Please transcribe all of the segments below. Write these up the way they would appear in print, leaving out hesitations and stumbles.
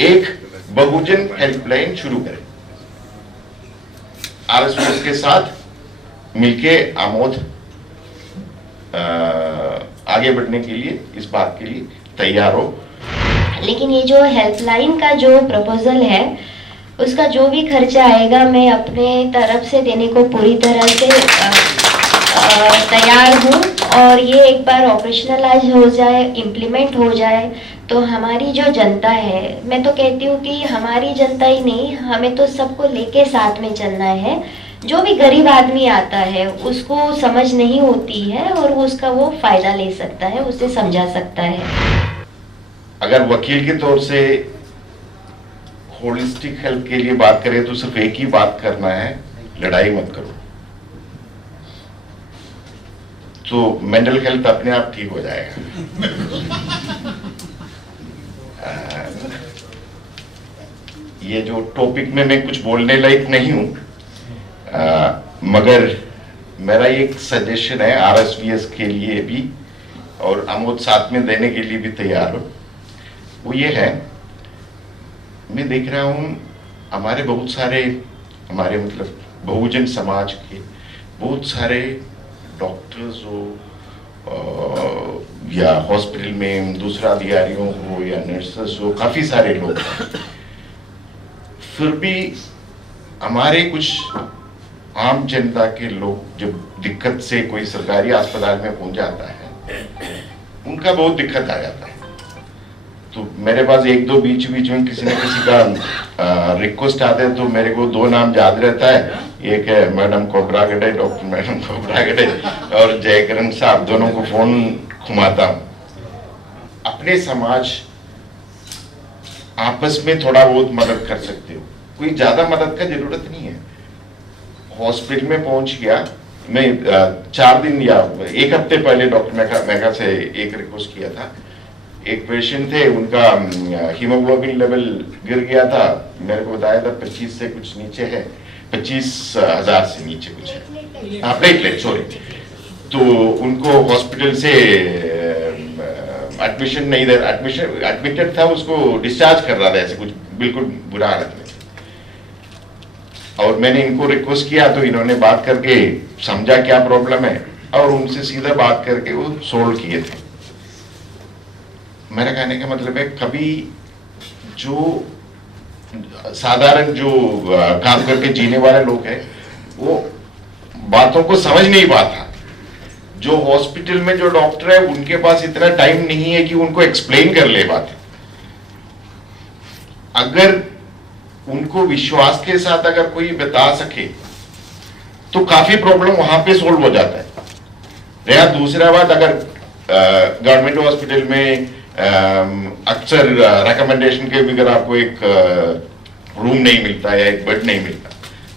एक बहुजन हेल्पलाइन शुरू करें। आरएसपीएस के साथ मिलके आमोद आगे बढ़ने के लिए, इस बात के लिए तैयार हो। लेकिन ये जो हेल्पलाइन का जो प्रपोजल है, उसका जो भी खर्चा आएगा मैं अपने तरफ से देने को पूरी तरह से तैयार हूँ। और ये एक बार ऑपरेशनलाइज हो जाए, इम्प्लीमेंट हो जाए, तो हमारी जो जनता है, मैं तो कहती हूँ कि हमारी जनता ही नहीं, हमें तो सबको लेके साथ में चलना है। जो भी गरीब आदमी आता है उसको समझ नहीं होती है और उसका वो फायदा ले सकता है, उसे समझा सकता है। अगर वकील के तौर से होलिस्टिक हेल्थ के लिए बात करें तो सिर्फ एक ही बात करना है, लड़ाई मत करो, तो मेंटल हेल्थ अपने आप ठीक हो जाएगा। ये जो टॉपिक में मैं कुछ बोलने लायक नहीं हूं, मगर मेरा एक सजेशन है आरएसपीएस के लिए भी, और आमोद साथ में देने के लिए भी तैयार हो। वो ये है, मैं देख रहा हूं हमारे बहुत सारे, हमारे मतलब बहुजन समाज के बहुत सारे डॉक्टर्स हो या हॉस्पिटल में दूसरा अधिकारियों हो या नर्सेस हो, काफी सारे लोग हैं। फिर भी हमारे कुछ आम जनता के लोग जब दिक्कत से कोई सरकारी अस्पताल में पहुंच जाता है, उनका बहुत दिक्कत आ जाता है। तो मेरे पास एक दो बीच में किसी न किसी का रिक्वेस्ट आते हैं, तो मेरे को दो नाम याद रहता है। एक है मैडम कोबरागडे, डॉक्टर मैडम कोबरागडे, और जयकरण साहब, दोनों को फोन घुमाता हूं। अपने समाज आपस में थोड़ा बहुत मदद कर सकते हो, कोई ज्यादा मदद का जरूरत नहीं है। हॉस्पिटल में पहुंच गया, मैं 4 दिन या 1 हफ्ते पहले डॉक्टर मेघा से एक रिक्वेस्ट किया था। एक पेशेंट थे, उनका हीमोग्लोबिन लेवल गिर गया था, मेरे को बताया था 25 से कुछ नीचे है, 25,000 से नीचे कुछ है, हाँ प्लेटलेट, सॉरी। तो उनको हॉस्पिटल से एडमिशन नहीं दे, एडमिटेड था, उसको डिस्चार्ज कर रहा था, ऐसे कुछ बिल्कुल बुरा हालत में। और मैंने इनको रिक्वेस्ट किया, तो इन्होंने बात करके समझा क्या प्रॉब्लम है और उनसे सीधा बात करके वो सोल्व किए थे। मेरा कहने का मतलब है, कभी जो साधारण जो काम करके जीने वाले लोग हैं, वो बातों को समझ नहीं पाता। जो हॉस्पिटल में जो डॉक्टर है, उनके पास इतना टाइम नहीं है कि उनको एक्सप्लेन कर ले बातें। अगर उनको विश्वास के साथ अगर कोई बता सके, तो काफी प्रॉब्लम वहां पे सोल्व हो जाता है। रहा दूसरा बात, अगर गवर्नमेंट हॉस्पिटल में अक्सर रिकमेंडेशन के भी अगर आपको एक रूम नहीं मिलता या एक बेड नहीं मिलता,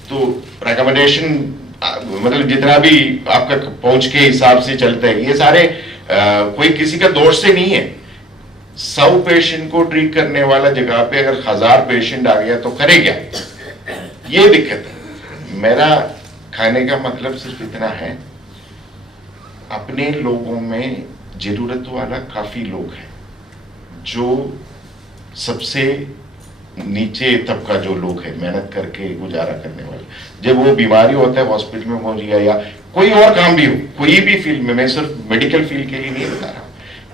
तो रिकमेंडेशन मतलब जितना भी आपका पहुंच के हिसाब से चलता है, ये सारे कोई किसी का दोष से नहीं है। 100 पेशेंट को ट्रीट करने वाला जगह पे अगर 1000 पेशेंट आ गया तो करे क्या, ये दिक्कत है। मेरा खाने का मतलब सिर्फ इतना है, अपने लोगों में जरूरत वाला काफी लोग हैं, जो सबसे नीचे तबका जो लोग हैं, मेहनत करके गुजारा करने वाले, जब वो बीमारी होता है, हॉस्पिटल में पहुंच गया या कोई और काम भी हो, कोई भी फील्ड में, मैं सिर्फ मेडिकल फील्ड के लिए नहीं बता रहा,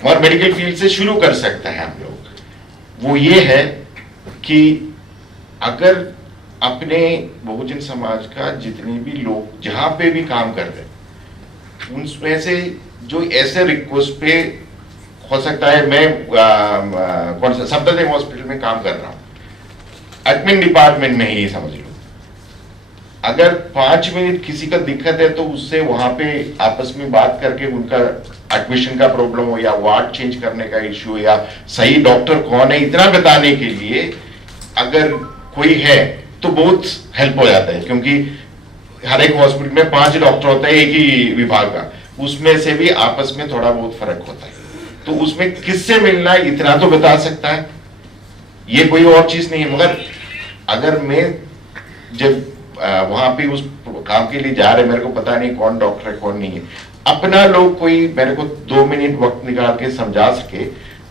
और मेडिकल फील्ड से शुरू कर सकते हैं हम लोग। वो ये है कि अगर अपने बहुजन समाज का जितने भी लोग जहां पे भी काम कर रहे हैं, उनमें से जो ऐसे रिक्वेस्ट पे हो सकता है, मैं कौन सा सफदरजंग हॉस्पिटल में काम कर रहा हूं, एडमिन डिपार्टमेंट में ही समझ लो, अगर 5 मिनट किसी का दिक्कत है तो उससे वहां पे आपस में बात करके उनका एडमिशन का प्रॉब्लम हो या वार्ड चेंज करने का इश्यू या सही डॉक्टर कौन है, इतना बताने के लिए अगर कोई है तो बहुत हेल्प हो जाता है। क्योंकि हर एक हॉस्पिटल में 5 डॉक्टर होता है एक ही विभाग का, उसमें से भी आपस में थोड़ा बहुत फर्क होता है, तो उसमें किससे मिलना है इतना तो बता सकता है, ये कोई और चीज नहीं है। मगर अगर मैं जब वहां पे उस काम के लिए जा रहे, मेरे को पता नहीं कौन डॉक्टर है कौन नहीं है, अपना लोग कोई मेरे को 2 मिनट वक्त निकाल के समझा सके,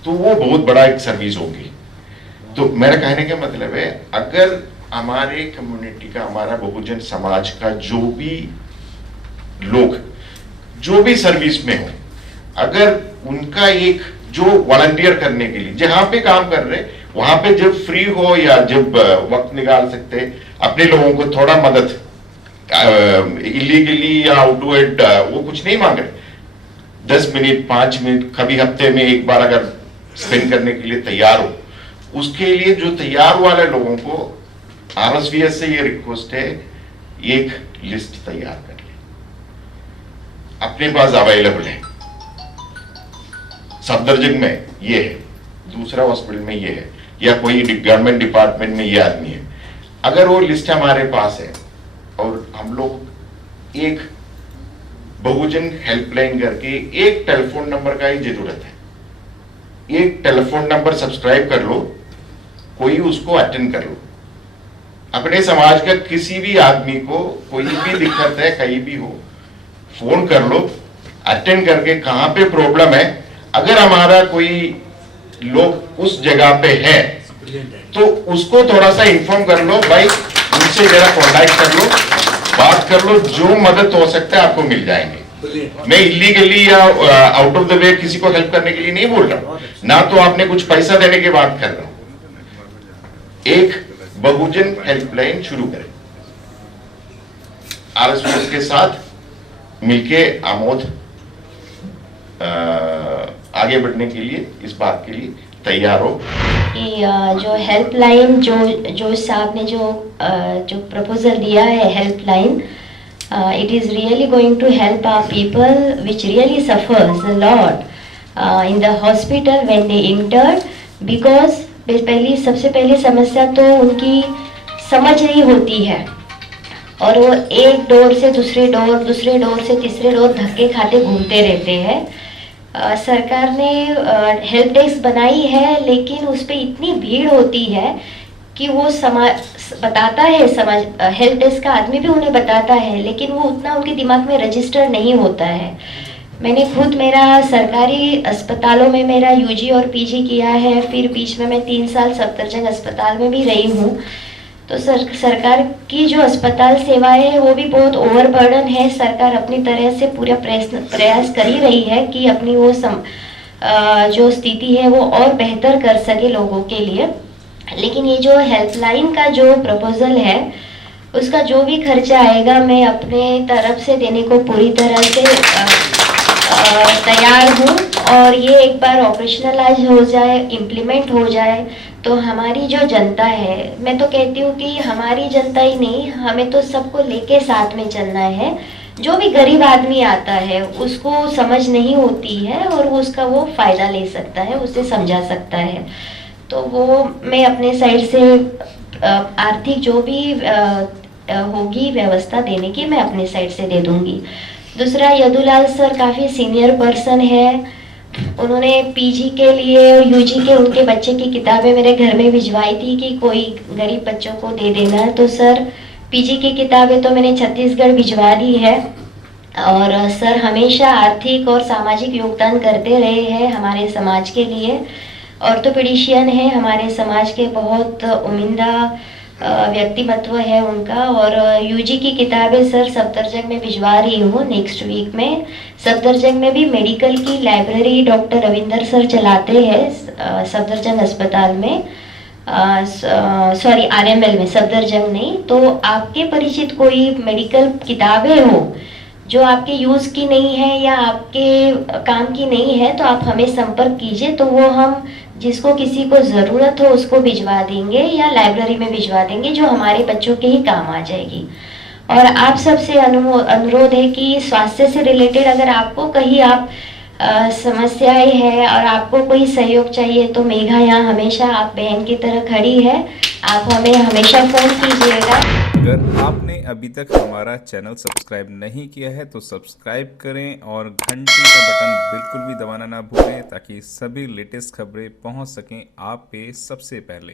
तो वो बहुत बड़ा एक सर्विस होगी। तो मेरा कहने का मतलब है, अगर हमारे कम्युनिटी का, हमारा बहुजन समाज का जो भी लोग जो भी सर्विस में हो, अगर उनका एक जो वॉलंटियर करने के लिए जहां पे काम कर रहे, वहां पे जब फ्री हो या जब वक्त निकाल सकते, अपने लोगों को थोड़ा मदद, इलीगली या आउटवर्ड वो कुछ नहीं मांग रहे, 10 मिनट 5 मिनट कभी हफ्ते में एक बार अगर स्पेंड करने के लिए तैयार हो, उसके लिए जो तैयार वाले लोगों को आरएसवीएस से ये रिक्वेस्ट है, एक लिस्ट तैयार कर ले, अपने पास अवेलेबल है। सफदरजंग में ये है, दूसरा हॉस्पिटल में ये है, या कोई गवर्नमेंट डिपार्टमेंट में ये आदमी है, अगर वो लिस्ट हमारे पास है और हम लोग एक बहुजन हेल्पलाइन करके एक टेलीफोन नंबर का ही जरूरत है, एक टेलीफोन नंबर सब्सक्राइब कर लो, कोई उसको अटेंड कर लो, अपने समाज का किसी भी आदमी को कोई भी दिक्कत है कहीं भी हो, फोन कर लो, अटेंड करके कहां पे प्रॉब्लम है, अगर हमारा कोई लोग उस जगह पे है तो उसको थोड़ा सा इन्फॉर्म कर लो, भाई उनसे जरा कॉन्टैक्ट कर लो, बात कर लो, जो मदद हो सकता है आपको मिल जाएंगे। मैं इलीगली या आउट ऑफ द वे किसी को हेल्प करने के लिए नहीं बोल रहा हूं, ना तो आपने कुछ पैसा देने की बात कर रहा हूं। एक बहुजन हेल्पलाइन शुरू करें, आरएसएस के साथ मिलके आमोद आगे बढ़ने के लिए, इस बात के लिए तैयार हो कि जो हेल्पलाइन जो साहब ने जो प्रपोजल दिया है helpline, it is really going to help our people which really suffers a lot in the hospital when they enter, because सबसे पहली समस्या तो उनकी समझ नहीं होती है और वो एक डोर से दूसरे डोर से तीसरे डोर धक्के खाते घूमते रहते हैं। सरकार ने हेल्प डेस्क बनाई है, लेकिन उस पर इतनी भीड़ होती है कि वो बताता है, हेल्प डेस्क का आदमी भी उन्हें बताता है, लेकिन वो उतना उनके दिमाग में रजिस्टर नहीं होता है। मैंने खुद मेरा सरकारी अस्पतालों में मेरा यूजी और पीजी किया है, फिर बीच में मैं 3 साल सफदरजंग अस्पताल में भी रही हूँ। तो सरकार की जो अस्पताल सेवाएं है वो भी बहुत ओवरबर्डन है। सरकार अपनी तरह से पूरा प्रयास कर ही रही है कि अपनी वो जो स्थिति है वो और बेहतर कर सके लोगों के लिए, लेकिन ये जो हेल्पलाइन का जो प्रपोजल है उसका जो भी खर्चा आएगा मैं अपने तरफ से देने को पूरी तरह से तैयार हूँ। और ये एक बार ऑपरेशनलाइज हो जाए, इम्प्लीमेंट हो जाए तो हमारी जो जनता है, मैं तो कहती हूँ कि हमारी जनता ही नहीं, हमें तो सबको लेके साथ में चलना है। जो भी गरीब आदमी आता है उसको समझ नहीं होती है और वो उसका वो फायदा ले सकता है, उसे समझा सकता है, तो वो मैं अपने साइड से आर्थिक जो भी होगी व्यवस्था देने की मैं अपने साइड से दे दूंगी। दूसरा, यदुलाल सर काफ़ी सीनियर पर्सन है, उन्होंने पीजी के लिए और यूजी के उनके बच्चे की किताबें मेरे घर में भिजवाई थी कि कोई गरीब बच्चों को दे देना, तो सर पीजी की किताबें तो मैंने छत्तीसगढ़ भिजवा दी है। और सर हमेशा आर्थिक और सामाजिक योगदान करते रहे हैं हमारे समाज के लिए, ऑर्थोपेडिशियन है हमारे समाज के, बहुत उम्दा व्यक्तिमत्व है उनका। और यूजी की किताबें सर सफदरजंग में भिजवा रही हूँ नेक्स्ट वीक में। सफदरजंग में भी मेडिकल की लाइब्रेरी डॉक्टर रविंदर सर चलाते हैं सफदरजंग अस्पताल में, सॉरी आरएमएल में, सफदरजंग नहीं। तो आपके परिचित कोई मेडिकल किताबें हो जो आपके यूज़ की नहीं है या आपके काम की नहीं है तो आप हमें संपर्क कीजिए, तो वो हम जिसको किसी को ज़रूरत हो उसको भिजवा देंगे या लाइब्रेरी में भिजवा देंगे, जो हमारे बच्चों के ही काम आ जाएगी। और आप सबसे अनुरोध है कि स्वास्थ्य से रिलेटेड अगर आपको कहीं समस्याएं है और आपको कोई सहयोग चाहिए तो मेघा यहाँ हमेशा आप बहन की तरह खड़ी है, आप हमें हमेशा फ़ोन कीजिएगा। अगर आपने अभी तक हमारा चैनल सब्सक्राइब नहीं किया है तो सब्सक्राइब करें और घंटी का बटन बिल्कुल भी दबाना ना भूलें ताकि सभी लेटेस्ट खबरें पहुंच सकें आप पे सबसे पहले।